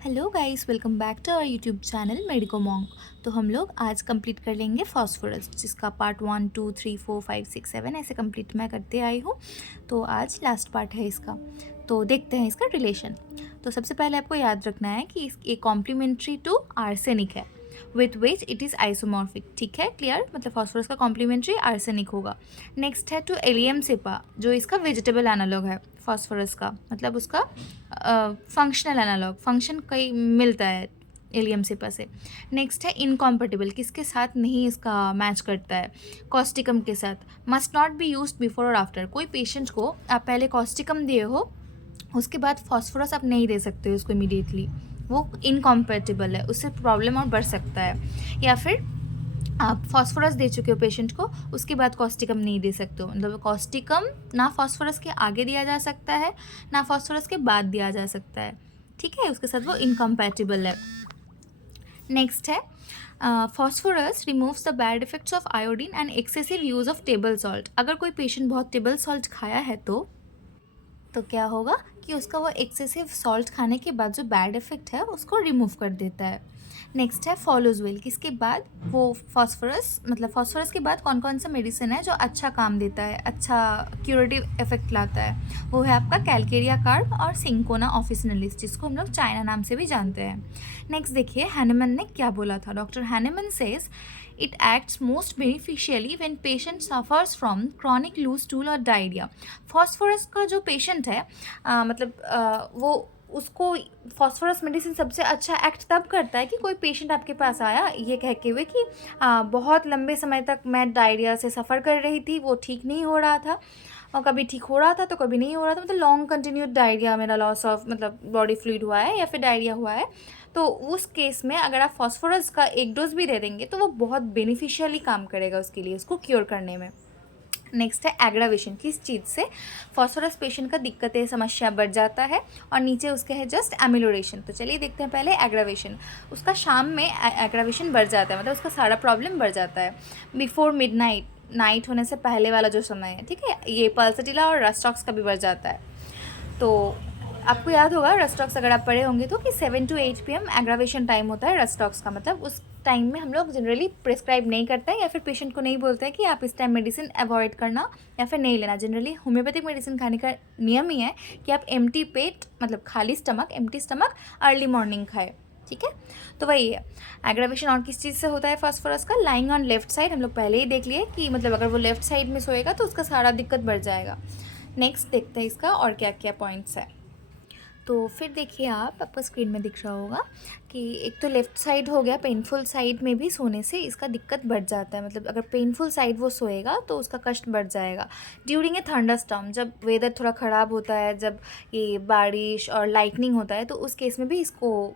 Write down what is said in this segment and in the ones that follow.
Hello guys, welcome back to our YouTube channel Medico मॉन्ग। तो हम लोग आज कंप्लीट कर लेंगे फास्फोरस, जिसका पार्ट 1 2 3 4 5 6 7 ऐसे कंप्लीट मैं करते आई हूँ। तो आज लास्ट पार्ट है इसका। तो देखते हैं इसका रिलेशन। तो सबसे पहले आपको याद रखना है कि ये कॉम्प्लीमेंट्री टू आर्सेनिक है, with which it is isomorphic. ठीक है, क्लियर? मतलब फास्फोरस का कॉम्प्लीमेंट्री आर्सेनिक होगा। नेक्स्ट है टू एलियम सिपा, जो इसका वेजिटेबल एनालॉग है फास्फोरस का, मतलब उसका फंक्शनल एनालॉग, फंक्शन कई मिलता है एलियम सिपा से। नेक्स्ट है इनकॉम्पेटिबल, किसके साथ नहीं इसका मैच करता है? कॉस्टिकम के साथ। Must not be use before और आफ्टर। कोई पेशेंट को आप पहले कॉस्टिकम दिए हो, उसके बाद फास्फोरस आप नहीं दे सकते हो उसको इमीडिएटली, वो इनकॉम्पेटिबल है, उससे प्रॉब्लम और बढ़ सकता है। या फिर आप फास्फोरस दे चुके हो पेशेंट को, उसके बाद कॉस्टिकम नहीं दे सकते हो। मतलब कॉस्टिकम ना फास्फोरस के आगे दिया जा सकता है, ना फास्फोरस के बाद दिया जा सकता है। ठीक है, उसके साथ वो इनकम्पैटिबल है। नेक्स्ट है phosphorus removes the bad effects of iodine and excessive use of table salt. अगर कोई पेशेंट बहुत टेबल सॉल्ट खाया है तो क्या होगा कि उसका वो एक्सेसिव सॉल्ट खाने के बाद जो बैड इफेक्ट है उसको रिमूव कर देता है। नेक्स्ट है फॉलोज वेल, किसके बाद वो फास्फोरस, मतलब फास्फोरस के बाद कौन कौन सा मेडिसिन है जो अच्छा काम देता है, अच्छा क्यूरेटिव इफेक्ट लाता है? वो है आपका कैलकेरिया कार्ब और सिंकोना ऑफिसिनलिस, जिसको हम लोग चाइना नाम से भी जानते हैं। नेक्स्ट देखिए हैनेमन ने क्या बोला था। Doctor Hahnemann says it acts most beneficially when patient suffers from chronic loose stool और डायरिया। फॉस्फोरस का जो पेशेंट है वो उसको फॉस्फोरस मेडिसिन सबसे अच्छा एक्ट तब करता है कि कोई पेशेंट आपके पास आया ये कह के हुए कि बहुत लंबे समय तक मैं डायरिया से सफ़र कर रही थी, वो ठीक नहीं हो रहा था, और कभी ठीक हो रहा था तो कभी नहीं हो रहा था, मतलब लॉन्ग कंटिन्यूड डायरिया, मेरा लॉस ऑफ मतलब बॉडी फ्लूइड हुआ है या फिर डायरिया हुआ है। तो उस केस में अगर आप फॉस्फोरस का एक डोज भी दे देंगे तो वो बहुत बेनिफिशियली काम करेगा उसके लिए, उसको क्योर करने में। नेक्स्ट है एग्रावेशन, किस चीज़ से? फॉस्फोरस पेशेंट का दिक्कतें समस्या बढ़ जाता है, और नीचे उसके है जस्ट एमिलोरेशन। तो चलिए देखते हैं पहले एग्रावेशन। उसका शाम में एग्रावेशन बढ़ जाता है, मतलब उसका सारा प्रॉब्लम बढ़ जाता है। बिफोर मिडनाइट, नाइट होने से पहले वाला जो समय है, ठीक है, ये पल्सटिला और रस्टॉक्स का भी बढ़ जाता है। तो आपको याद होगा रस्टॉक्स, अगर आप पढ़े होंगे तो, कि 7 to 8 PM एग्रावेशन टाइम होता है रस्टॉक्स का। मतलब उस टाइम में हम लोग जनरली प्रिस्क्राइब नहीं करते हैं, या फिर पेशेंट को नहीं बोलते हैं कि आप इस टाइम मेडिसिन अवॉइड करना या फिर नहीं लेना। जनरली होम्योपैथिक मेडिसिन खाने का नियम ही है कि आप एम्प्टी पेट, मतलब खाली stomach, empty stomach early morning खाए। ठीक है, तो वही है। एग्रावेशन और किस चीज़ से होता है फास्फोरस का? लाइंग ऑन लेफ्ट साइड, हम लोग पहले ही देख लिए कि मतलब अगर वो लेफ्ट साइड में सोएगा तो उसका सारा दिक्कत बढ़ जाएगा। नेक्स्ट देखते हैं इसका और क्या क्या पॉइंट्स है। तो फिर देखिए आपको स्क्रीन में दिख रहा होगा कि एक तो लेफ़्ट साइड हो गया, पेनफुल साइड में भी सोने से इसका दिक्कत बढ़ जाता है। मतलब अगर पेनफुल साइड वो सोएगा तो उसका कष्ट बढ़ जाएगा। ड्यूरिंग ए थंडरस्टॉर्म, जब वेदर थोड़ा ख़राब होता है, जब ये बारिश और लाइटनिंग होता है, तो उस केस में भी इसको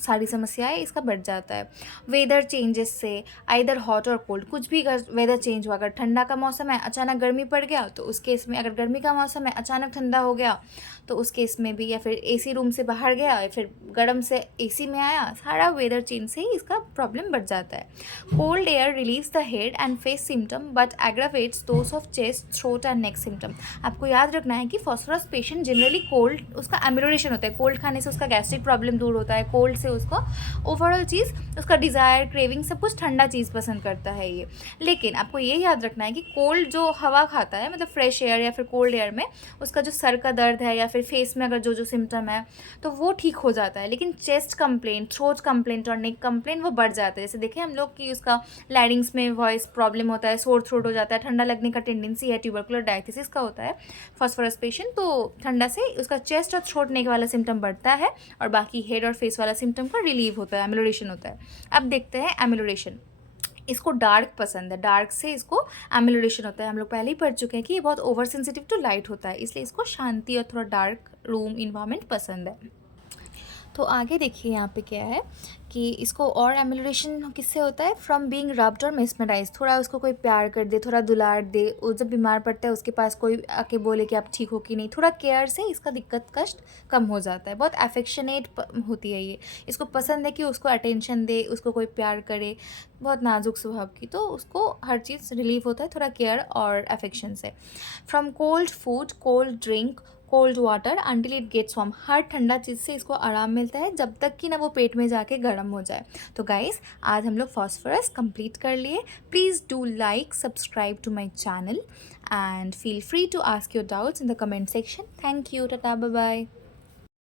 सारी समस्याएं इसका बढ़ जाता है। वेदर चेंजेस से, आइदर हॉट और कोल्ड, कुछ भी वेदर चेंज हुआ, अगर ठंडा का मौसम है अचानक गर्मी पड़ गया तो उस केस में, अगर गर्मी का मौसम है अचानक ठंडा हो गया तो उस केस में भी, या फिर एसी रूम से बाहर गया या फिर गर्म से एसी में आया, सारा वेदर चेंज से ही इसका प्रॉब्लम बढ़ जाता है। Cold air relieves the head and face symptom but aggravates those of chest, throat and neck symptom. आपको याद रखना है कि फॉस्फोरस पेशेंट जनरली कोल्ड, उसका एमिलोरेशन होता है, कोल्ड खाने से उसका गैस्ट्रिक प्रॉब्लम दूर होता है, कोल्ड से उसको ओवरऑल चीज़, उसका डिज़ायर, क्रेविंग, सब कुछ ठंडा चीज़ पसंद करता है ये। लेकिन आपको ये याद रखना है कि कोल्ड जो हवा खाता है, मतलब फ्रेश एयर या फिर कोल्ड एयर में, उसका जो सर का दर्द है या फिर फेस में अगर जो जो सिम्टम है तो वो ठीक हो जाता है। लेकिन चेस्ट कंप्लेंट, थ्रोट कंप्लेंट और नेक कंप्लेंट वो बढ़ जाता है। जैसे देखें हम लोग कि उसका लैरिंग्स में वॉइस प्रॉब्लम होता है, सोर थ्रोट हो जाता है, ठंडा लगने का टेंडेंसी है, ट्यूबरकुलर डायथिसिस का होता है फॉस्फोरस पेशेंट, तो ठंडा से उसका चेस्ट और थ्रोट नेक वाला सिम्टम बढ़ता है, और बाकी हेड और फेस वाला सिम्टम का रिलीव होता है, एमिलोरेशन होता है। अब देखते हैं एमिलोरेशन। इसको डार्क पसंद है, डार्क से इसको एमिलोरेशन होता है। हम लोग पहले ही पढ़ चुके हैं कि ये बहुत ओवर सेंसिटिव टू लाइट होता है, इसलिए इसको शांति और थोड़ा डार्क रूम इन्वायरमेंट पसंद है। तो आगे देखिए यहाँ पे क्या है कि इसको और एमिलोरेशन किससे होता है? फ्रॉम बीइंग रब्ड और मेस्मराइज। थोड़ा उसको कोई प्यार कर दे, थोड़ा दुलार दे, वो जब बीमार पड़ता है उसके पास कोई आके बोले कि आप ठीक हो कि नहीं, थोड़ा केयर से इसका दिक्कत कष्ट कम हो जाता है। बहुत एफेक्शनेट होती है ये, इसको पसंद है कि उसको अटेंशन दे, उसको कोई प्यार करे, बहुत नाजुक स्वभाव की, तो उसको हर चीज़ रिलीफ होता है थोड़ा केयर और अफेक्शन से। From cold food, cold drink, cold water until it gets warm. हर ठंडा चीज़ से इसको आराम मिलता है जब तक कि ना वो पेट में जाके गर्म हो जाए। तो गाइस आज हम लोग फॉस्फोरस कंप्लीट कर लिए। Please do like subscribe to my channel and feel free to ask your doubts in the comment section. Thank you. Tata. Bye bye.